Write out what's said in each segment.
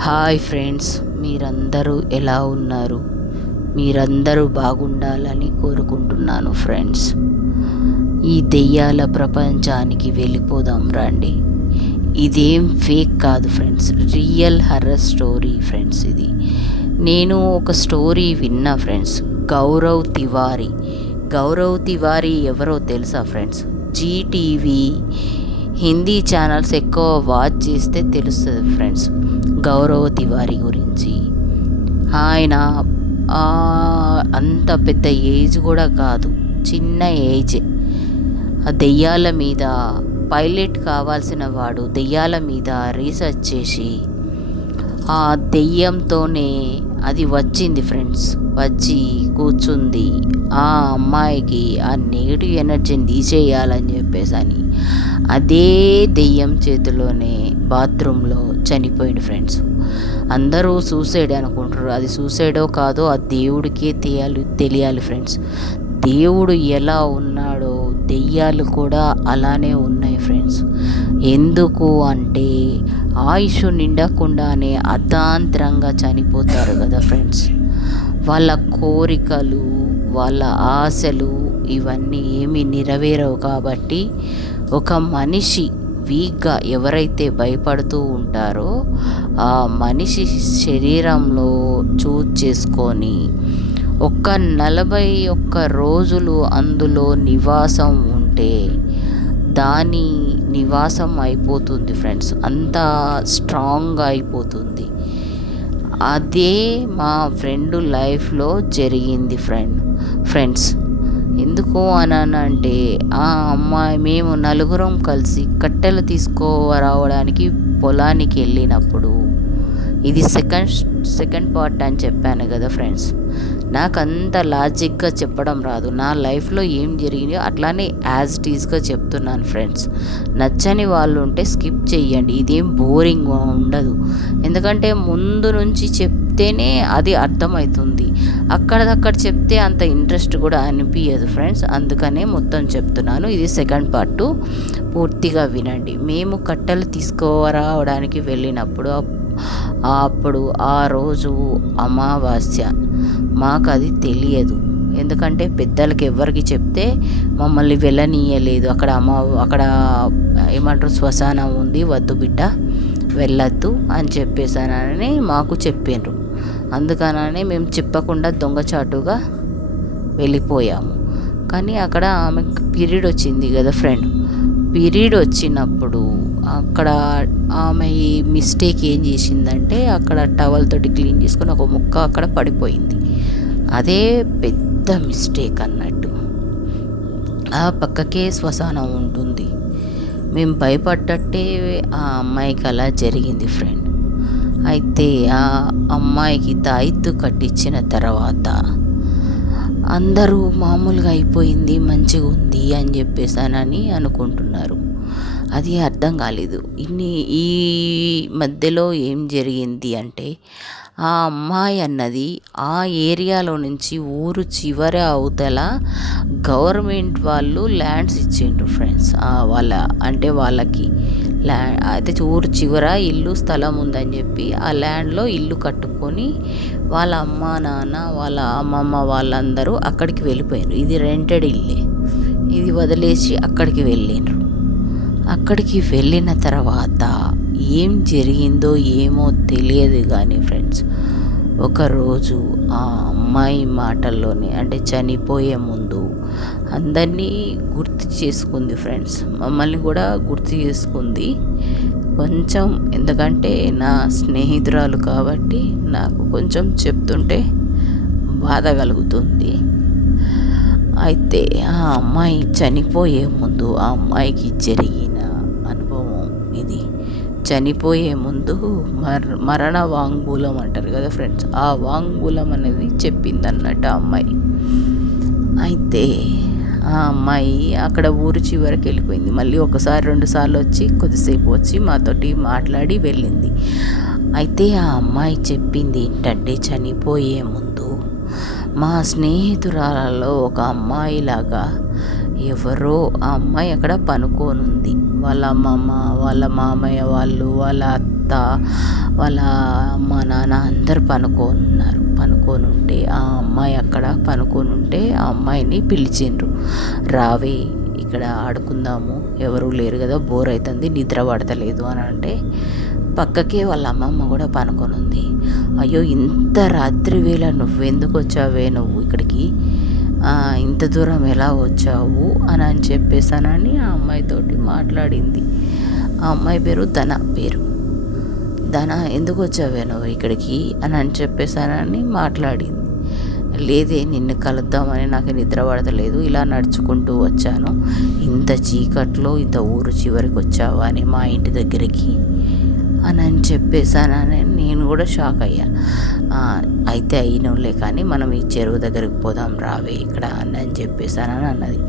Hi friends మీరందరూ ఎలా ఉన్నారు? మీరందరూ బాగుండాలని కోరుకుంటున్నాను ఫ్రెండ్స్. ఈ దెయ్యాల ప్రపంచానికి వెళ్ళిపోదాం రండి. ఇదేం ఫేక్ కాదు friends real horror story friends ఇది. నేను ఒక స్టోరీ విన్నా ఫ్రెండ్స్ గౌరవ్ తివారీ. గౌరవ్ తివారీ ఎవరో తెలుసా friends? Zee TV Hindi channels ఎక్కువ వాచ్ చేస్తే తెలుస్తుంది ఫ్రెండ్స్ గౌరవ్ తివారి గురించి. ఆయన అంత పెద్ద ఏజ్ కూడా కాదు. చిన్న ఏజ్ ఆ దెయ్యాల మీద పైలట్ కావాల్సిన వాడు దెయ్యాల మీద రీసెర్చ్ చేసి ఆ దెయ్యంతోనే అది వచ్చింది ఫ్రెండ్స్. వచ్చి కూర్చుంది. ఆ అమ్మాయికి ఆ నెగిటివ్ ఎనర్జీని తీసేయాలని చెప్పేసి అని అదే దెయ్యం చేతిలోనే బాత్రూంలో చనిపోయింది ఫ్రెండ్స్. అందరూ సూసైడ్ అనుకుంటారు అది సూసైడో కాదో ఆ దేవుడికే తెలియాలి తెలియాలి ఫ్రెండ్స్. దేవుడు ఎలా ఉన్నాడో దెయ్యాలు కూడా అలానే ఉన్నాయి ఫ్రెండ్స్. ఎందుకు అంటే ఆయుష్ నిండకుండానే అర్ధాంతరంగా చనిపోతారు కదా ఫ్రెండ్స్. వాళ్ళ కోరికలు వాళ్ళ ఆశలు ఇవన్నీ ఏమీ నెరవేరవు కాబట్టి ఒక మనిషి వీక్గా ఎవరైతే భయపడుతూ ఉంటారో ఆ మనిషి శరీరంలో చూజ్ చేసుకొని ఒక్క నలభై ఒక్క రోజులు అందులో నివాసం ఉంటే దాని నివాసం అయిపోతుంది ఫ్రెండ్స్. అంత స్ట్రాంగ్గా అయిపోతుంది. అదే మా ఫ్రెండ్ లైఫ్లో జరిగింది ఫ్రెండ్ ఫ్రెండ్స్. ఎందుకు అనంటే ఆ అమ్మాయి మేము నలుగురం కలిసి కట్టెలు తీసుకురావడానికి పొలానికి వెళ్ళినప్పుడు ఇది సెకండ్ సెకండ్ పార్ట్ అని చెప్పాను కదా ఫ్రెండ్స్. నాకు అంత లాజిక్గా చెప్పడం రాదు. నా లైఫ్లో ఏం జరిగిందో అట్లానే యాజ్ ఇట్ ఈస్గా చెప్తున్నాను ఫ్రెండ్స్. నచ్చని వాళ్ళు ఉంటే స్కిప్ చేయండి ఇదేం బోరింగ్ ఉండదు. ఎందుకంటే ముందు నుంచి చెప్తేనే అది అర్థమవుతుంది. అక్కడదక్కడ చెప్తే అంత ఇంట్రెస్ట్ కూడా అనిపించదు ఫ్రెండ్స్. అందుకనే మొత్తం చెప్తున్నాను. ఇది సెకండ్ పార్ట్. పూర్తిగా వినండి. మేము కట్టెలు తీసుకురావడానికి వెళ్ళినప్పుడు అప్పుడు ఆ రోజు అమావాస్య. మాకు అది తెలియదు. ఎందుకంటే పెద్దలకి ఎవరికి చెప్తే మమ్మల్ని వెళ్ళనీయలేదు. అక్కడ అమ్మా అక్కడ ఏమంటారు శ్మశానం ఉంది వద్దు బిడ్డ వెళ్ళొద్దు అని చెప్పేసానని మాకు చెప్పిండ్రు అందుకననే మేము చెప్పకుండా దొంగచాటుగా వెళ్ళిపోయాము. కానీ అక్కడ ఆమెకు పీరియడ్ వచ్చింది కదా ఫ్రెండ్. పీరియడ్ వచ్చినప్పుడు అక్కడ ఆమె ఈ మిస్టేక్ ఏం చేసిందంటే అక్కడ టవల్ తోటి క్లీన్ చేసుకొని ఒక ముక్క అక్కడ పడిపోయింది. అదే పెద్ద మిస్టేక్ అన్నట్టు. ఆ పక్కకే శ్మశానం ఉంటుంది. మేము భయపడ్డట్టే ఆ అమ్మాయికి అలా జరిగింది ఫ్రెండ్ అయితే ఆ అమ్మాయికి తాయిత్తు కట్టించిన తర్వాత అందరూ మామూలుగా అయిపోయింది మంచిగా ఉంది అని చెప్పేసానని అనుకుంటున్నారు. అది అర్థం కాలేదు. ఇన్ని ఈ మధ్యలో ఏం జరిగింది అంటే ఆ అమ్మాయి అన్నది ఆ ఏరియాలో నుంచి ఊరు చివరి అవతల గవర్నమెంట్ వాళ్ళు ల్యాండ్స్ ఇచ్చిండ్రు ఫ్రెండ్స్. వాళ్ళ అంటే వాళ్ళకి ల్యా అయితే ఊరు చివర ఇల్లు స్థలం ఉందని చెప్పి ఆ ల్యాండ్లో ఇల్లు కట్టుకొని వాళ్ళ అమ్మ నాన్న వాళ్ళ అమ్మమ్మ వాళ్ళందరూ అక్కడికి వెళ్ళిపోయారు ఇది రెంటెడ్ ఇల్లే. ఇది వదిలేసి అక్కడికి వెళ్ళిండ్రు. అక్కడికి వెళ్ళిన తర్వాత ఏం జరిగిందో ఏమో తెలియదు కానీ ఫ్రెండ్స్ ఒకరోజు ఆ అమ్మాయి మాటల్లోనే అంటే చనిపోయే ముందు అందరినీ గుర్తు చేసుకుంది ఫ్రెండ్స్. మమ్మల్ని కూడా గుర్తు చేసుకుంది. కొంచెం ఎందుకంటే నా స్నేహితురాలు కాబట్టి నాకు కొంచెం చెప్తుంటే బాధ కలుగుతుంది. అయితే ఆ అమ్మాయి చనిపోయే ముందు ఆ అమ్మాయికి జరిగిన అనుభవం ఇది. చనిపోయే ముందు మర మరణ వాంగ్మూలం అంటారు కదా ఫ్రెండ్స్ ఆ వాంగ్మూలం అనేది చెప్పింది అన్నట్టు ఆ అమ్మాయి. అయితే ఆ అమ్మాయి అక్కడ ఊరు చివరికి వెళ్ళిపోయింది. మళ్ళీ ఒకసారి రెండు సార్లు వచ్చి కొద్దిసేపు వచ్చి మాతోటి మాట్లాడి వెళ్ళింది. అయితే ఆ అమ్మాయి చెప్పింది ఏంటంటే చనిపోయే ముందు మా స్నేహితురాలలో ఒక అమ్మాయిలాగా ఎవరో ఆ అమ్మాయి అక్కడ పనుకోనుంది. వాళ్ళ అమ్మమ్మ వాళ్ళ మామయ్య వాళ్ళు వాళ్ళ అత్త వాళ్ళ అమ్మ నాన్న అందరు పనుకోనున్నారు. పనుకోనుంటే పనుకొని ఉంటే ఆ అమ్మాయి అక్కడ పనుకొని ఉంటే ఆ అమ్మాయిని పిలిచిండ్రు. రావే ఇక్కడ ఆడుకుందాము. ఎవరు లేరు కదా బోర్ అవుతుంది నిద్ర పడతలేదు అని అంటే పక్కకే వాళ్ళ అమ్మమ్మ కూడా పనుకొని ఉంది. అయ్యో ఇంత రాత్రి వేళ నువ్వెందుకు వచ్చావే? నువ్వు ఇక్కడికి ఇంత దూరం ఎలా వచ్చావు? అని అని చెప్పేసానని ఆ అమ్మాయితోటి మాట్లాడింది. ఆ అమ్మాయి పేరు ధన పేరు. ధన ఎందుకు వచ్చావే నువ్వు ఇక్కడికి? అని అని చెప్పేసానని మాట్లాడింది. లేదే నిన్ను కలుద్దామని నాకు నిద్ర పడతలేదు. ఇలా నడుచుకుంటూ వచ్చాను. ఇంత చీకట్లో ఇంత ఊరు చివరికి వచ్చావా అని మా ఇంటి దగ్గరికి? అని అని చెప్పేసానని నేను కూడా షాక్ అయ్యా. అయితే అయినోళ్ళే కానీ మనం ఈ చెరువు దగ్గరికి పోదాం రావే ఇక్కడ అని అని చెప్పేసానని అన్నది.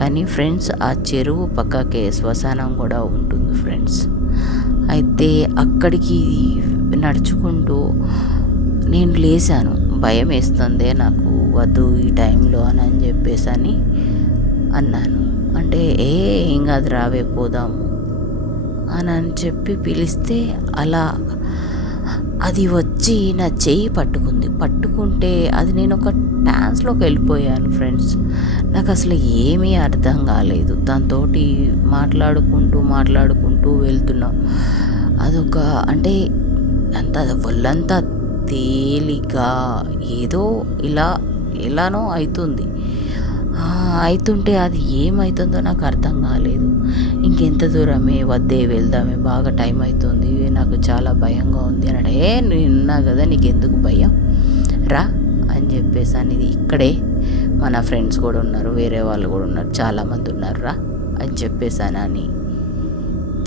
కానీ ఫ్రెండ్స్ ఆ చెరువు పక్కకే శ్మశానం కూడా ఉంటుంది ఫ్రెండ్స్. అయితే అక్కడికి నడుచుకుంటూ నేను లేచాను భయం వేస్తుంది నాకు వద్దు ఈ టైంలో అని అని చెప్పేసి అని అన్నాను. అంటే ఏ ఏం కాదు రావే పోదాము. అని అని చెప్పి పిలిస్తే అలా అది వచ్చి నా చెయ్యి పట్టుకుంది. పట్టుకుంటే అది నేను ఒక డ్యాన్స్లోకి వెళ్ళిపోయాను ఫ్రెండ్స్ నాకు అసలు ఏమీ అర్థం కాలేదు. దాంతో మాట్లాడుకుంటూ మాట్లాడుకుంటూ వెళ్తున్నాం. అదొక అంటే అంత ఒళ్ళంతా తేలిగా ఏదో ఇలా ఎలానో అవుతుంది అవుతుంటే అది ఏమవుతుందో నాకు అర్థం కాలేదు. ఇంకెంత దూరమే వద్దే వెళ్దామే బాగా టైం అవుతుంది నాకు చాలా భయంగా ఉంది అని ఏ నేను ఉన్నా కదా నీకు ఎందుకు భయం? రా అని చెప్పేసి అనేది. ఇది ఇక్కడే మన ఫ్రెండ్స్ కూడా ఉన్నారు వేరే వాళ్ళు కూడా ఉన్నారు చాలామంది ఉన్నారు రా అని చెప్పేసాను అని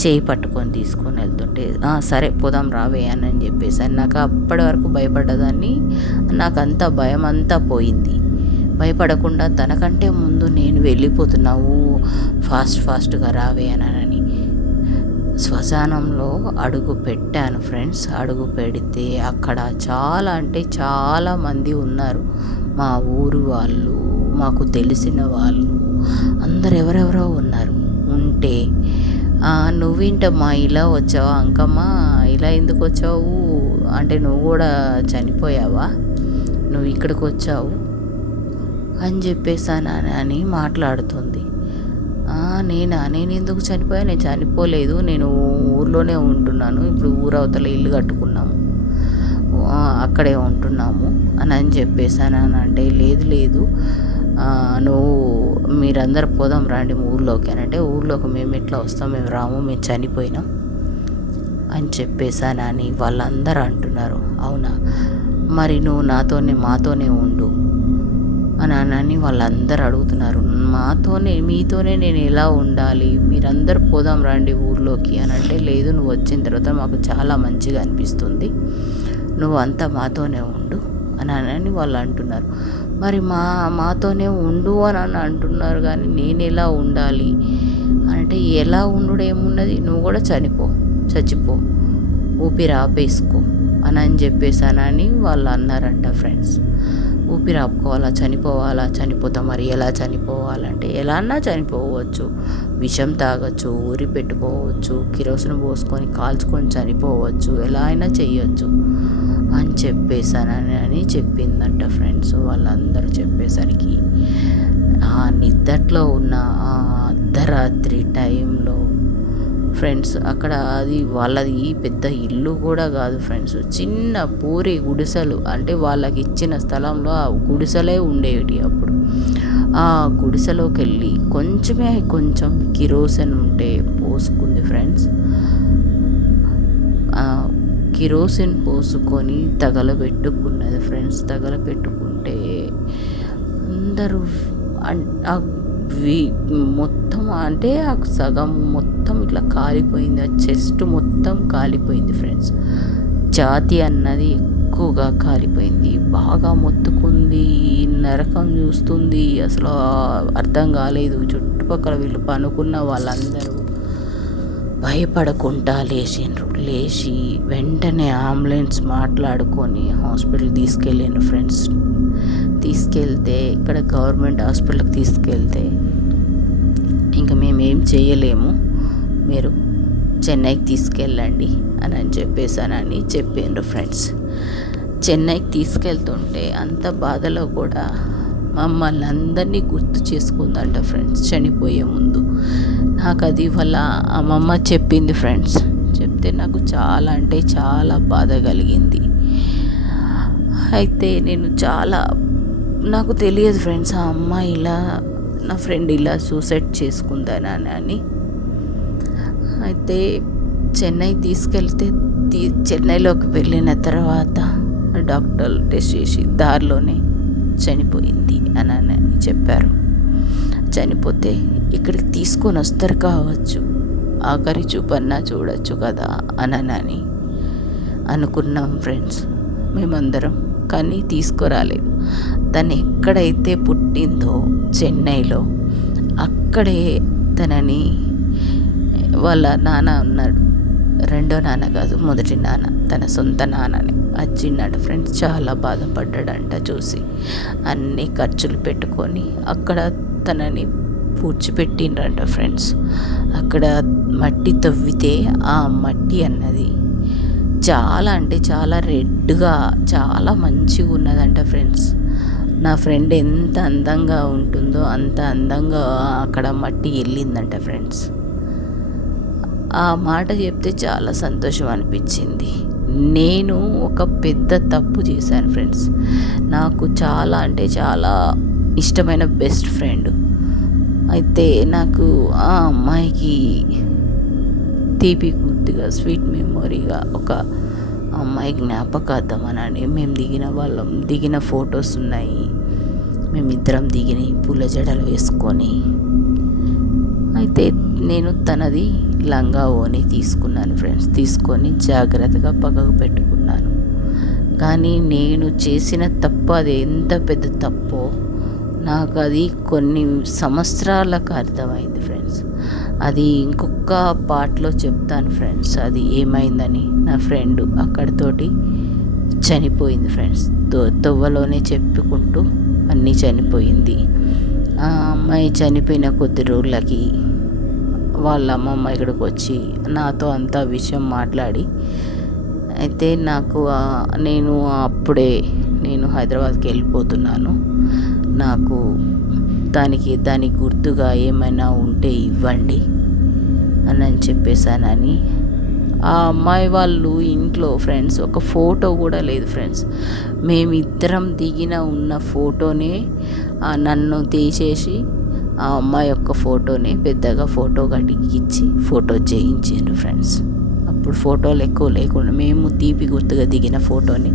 చేయి పట్టుకొని తీసుకొని వెళ్తుంటే సరే పోదాం రావే అని చెప్పేసి నాకు అప్పటి వరకు భయపడ్డదాన్ని నాకు అంత భయం అంతా పోయింది. భయపడకుండా తనకంటే ముందు నేను వెళ్ళిపోతున్నావు. ఫాస్ట్ ఫాస్ట్గా రావే అనని శ్మశానంలో అడుగు పెట్టాను ఫ్రెండ్స్. అడుగు పెడితే అక్కడ చాలా అంటే చాలా మంది ఉన్నారు. మా ఊరు వాళ్ళు మాకు తెలిసిన వాళ్ళు అందరు ఎవరెవరో ఉన్నారు. ఉంటే "ఆ, నువ్వేంటమ్మా ఇలా వచ్చావా? అంకమ్మ ఇలా ఎందుకు వచ్చావు? అంటే నువ్వు కూడా చనిపోయావా? నువ్వు ఇక్కడికి వచ్చావు? అని చెప్పేసానా అని మాట్లాడుతుంది. నేనా? నేను ఎందుకు చనిపోయా? నేను చనిపోలేదు. నేను ఊర్లోనే ఉంటున్నాను. ఇప్పుడు ఊరవతల ఇల్లు కట్టుకున్నాము. అక్కడే ఉంటున్నాము అని అని చెప్పేసాను అని అంటే లేదు లేదు. నువ్వు మీరందరు పోదాం రండి ఊర్లోకి అని అంటే ఊర్లోకి మేము ఎట్లా వస్తాం? మేము రాము మేము చనిపోయినాం అని చెప్పేసాను అని వాళ్ళందరూ అంటున్నారు. అవునా? మరి నువ్వు నాతోనే మాతోనే ఉండు. మా నాన్నని వాళ్ళందరూ అడుగుతున్నారు. మాతోనే మీతోనే నేను ఎలా ఉండాలి? మీరందరూ పోదాం రండి ఊర్లోకి. అని అంటే లేదు నువ్వు వచ్చిన తర్వాత మాకు చాలా మంచిగా అనిపిస్తుంది. నువ్వు అంతా మాతోనే ఉండు. అని అని వాళ్ళు అంటున్నారు. మరి మా మాతోనే ఉండు అని అని అంటున్నారు. కానీ నేను ఎలా ఉండాలి? అంటే ఎలా ఉండు ఏమున్నది? నువ్వు కూడా చనిపో చచ్చిపో ఊపిరి ఆపేసుకో అని అని చెప్పేసానని వాళ్ళు అన్నారంట ఫ్రెండ్స్. ఊపిరి ఆపుకోవాలా? చనిపోవాలా? చనిపోతా మరి ఎలా చనిపోవాలంటే ఎలా అన్నా చనిపోవచ్చు. విషం తాగొచ్చు ఊరి పెట్టుకోవచ్చు కిరోసిన్ పోసుకొని కాల్చుకొని చనిపోవచ్చు ఎలా అయినా చెయ్యొచ్చు అని చెప్పేసానని అని చెప్పిందంట ఫ్రెండ్స్ వాళ్ళందరూ చెప్పేసరికి. ఆ నిద్దట్లో ఉన్న ఆ అర్ధరాత్రి టైంలో ఫ్రెండ్స్ అక్కడ అది వాళ్ళది పెద్ద ఇల్లు కూడా కాదు ఫ్రెండ్స్. చిన్న పూరి గుడిసెలు అంటే వాళ్ళకి ఇచ్చిన స్థలంలో ఆ గుడిసెలే ఉండేవి అప్పుడు. ఆ గుడిసెలోకి వెళ్ళి కొంచెమే కొంచెం కిరోసిన్ ఉంటే పోసుకుంది ఫ్రెండ్స్. కిరోసిన్ పోసుకొని తగలబెట్టుకున్నది ఫ్రెండ్స్. తగలబెట్టుకుంటే అందరూ ఆ వి- మొత్తం అంటే ఆ సగం మొత్తం మొత్తం ఇట్లా కాలిపోయింది. ఆ చెస్ట్ మొత్తం కాలిపోయింది ఫ్రెండ్స్. ఛాతి అన్నది ఎక్కువగా కాలిపోయింది. బాగా మొత్తుకుంది. నరకం చూస్తుంది. అసలు అర్థం కాలేదు. చుట్టుపక్కల వీళ్ళు పనుకున్న వాళ్ళందరూ భయపడకుండా లేచిండ్రు. లేచి వెంటనే అంబులెన్స్ మాట్లాడుకొని హాస్పిటల్ తీసుకెళ్ళాను ఫ్రెండ్స్. తీసుకెళ్తే ఇక్కడ గవర్నమెంట్ హాస్పిటల్కి తీసుకెళ్తే ఇంకా మేము ఏం చేయలేము. మీరు చెన్నైకి తీసుకెళ్ళండి అని అని చెప్పేసానని చెప్పిండ్రు ఫ్రెండ్స్. చెన్నైకి తీసుకెళ్తుంటే అంత బాధలో కూడా మమ్మల్ని అందరినీ గుర్తు చేసుకుందంట ఫ్రెండ్స్ చనిపోయే ముందు. నాకు అది వాళ్ళ అమ్మమ్మ చెప్పింది ఫ్రెండ్స్. చెప్తే నాకు చాలా అంటే చాలా బాధ కలిగింది. అయితే నేను చాలా నాకు తెలియదు ఫ్రెండ్స్ ఆ అమ్మాయి ఇలా నా ఫ్రెండ్ ఇలా సూసైడ్ చేసుకుందానని అని అయితే చెన్నై తీసుకెళ్తే తీ చెన్నైలోకి వెళ్ళిన తర్వాత డాక్టర్ టెస్ట్ చేసి దారిలోనే చనిపోయింది అని అని చెప్పారు. చనిపోతే ఇక్కడికి తీసుకొని వస్తారు కావచ్చు. ఆఖరి చూపన్నా చూడొచ్చు కదా అని అనుకున్నాం ఫ్రెండ్స్ మేమందరం. కానీ తీసుకురాలేదు. తను ఎక్కడైతే పుట్టిందో చెన్నైలో అక్కడే తనని వాళ్ళ నాన్న ఉన్నాడు. రెండో నాన్న కాదు మొదటి నాన్న తన సొంత నాన్నని. వచ్చిన్నాడు ఫ్రెండ్స్ చాలా బాధపడ్డాడంట చూసి. అన్ని ఖర్చులు పెట్టుకొని అక్కడ తనని పూడ్చిపెట్టిండ్రంట ఫ్రెండ్స్ అక్కడ మట్టి తవ్వితే ఆ మట్టి అన్నది చాలా అంటే చాలా రెడ్గా చాలా మంచిగా ఉన్నదంట ఫ్రెండ్స్ నా ఫ్రెండ్ ఎంత అందంగా ఉంటుందో అంత అందంగా అక్కడ మట్టి వెళ్ళిందంట ఫ్రెండ్స్ ఆ మాట చెప్తే చాలా సంతోషం అనిపించింది. నేను ఒక పెద్ద తప్పు చేశాను ఫ్రెండ్స్. నాకు చాలా అంటే చాలా ఇష్టమైన బెస్ట్ ఫ్రెండ్. అయితే నాకు ఆ అమ్మాయికి తీపి గుర్తుగా స్వీట్ మెమొరీగా ఒక అమ్మాయి జ్ఞాపకార్థం అని మేము దిగిన వాళ్ళం దిగిన ఫొటోస్ ఉన్నాయి. మేమిద్దరం దిగిన పూల జడలు వేసుకొని. అయితే నేను తనది లంగా ఓని తీసుకున్నాను ఫ్రెండ్స్ తీసుకొని జాగ్రత్తగా పక్కకు పెట్టుకున్నాను. కానీ నేను చేసిన తప్పు అది ఎంత పెద్ద తప్పో నాకు అది కొన్ని సంవత్సరాలకు అర్థమైంది ఫ్రెండ్స్ అది ఇంకొక పార్ట్లో చెప్తాను ఫ్రెండ్స్ అది ఏమైందని నా ఫ్రెండ్ అక్కడితోటి చనిపోయింది ఫ్రెండ్స్ తొవ్వలోనే చెప్పుకుంటూ అన్నీ చనిపోయింది. ఆ అమ్మాయి చనిపోయిన కొద్ది రోజులకి వాళ్ళ అమ్మమ్మ ఇక్కడికి వచ్చి నాతో అంతా విషయం మాట్లాడి అయితే నాకు నేను అప్పుడే నేను హైదరాబాద్కి వెళ్ళిపోతున్నాను. నాకు దానికి దానికి గుర్తుగా ఏమైనా ఉంటే ఇవ్వండి అని అని చెప్పేశానని. ఆ అమ్మాయి వాళ్ళు ఇంట్లో ఫ్రెండ్స్ ఒక ఫోటో కూడా లేదు ఫ్రెండ్స్ మేమిద్దరం దిగిన ఉన్న ఫోటోనే నన్ను తీసేసి ఆ అమ్మాయి యొక్క ఫోటోని పెద్దగా ఫోటో ఇచ్చి ఫోటో చేయించారు ఫ్రెండ్స్. అప్పుడు ఫోటోలు ఎక్కువ లేకుండా మేము తీపి గుర్తుగా దిగిన ఫోటోని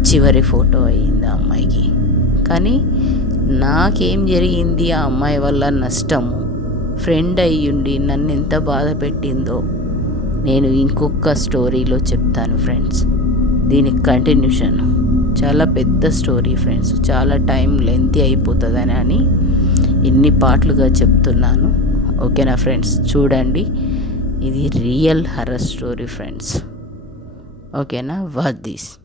చివరి ఫోటో అయింది ఆ అమ్మాయికి. కానీ నాకేం జరిగింది ఆ అమ్మాయి వల్ల నష్టము ఫ్రెండ్ అయ్యుండి నన్ను ఎంత బాధ పెట్టిందో నేను ఇంకొక స్టోరీలో చెప్తాను ఫ్రెండ్స్. దీనికి కంటిన్యూషన్. చాలా పెద్ద స్టోరీ ఫ్రెండ్స్. చాలా టైం లెంతీ అయిపోతుందని అని ఇన్ని పాటలుగా చెప్తున్నాను. ఓకేనా ఫ్రెండ్స్? చూడండి. ఇది రియల్ హర్రర్ స్టోరీ ఫ్రెండ్స్. ఓకేనా? What this?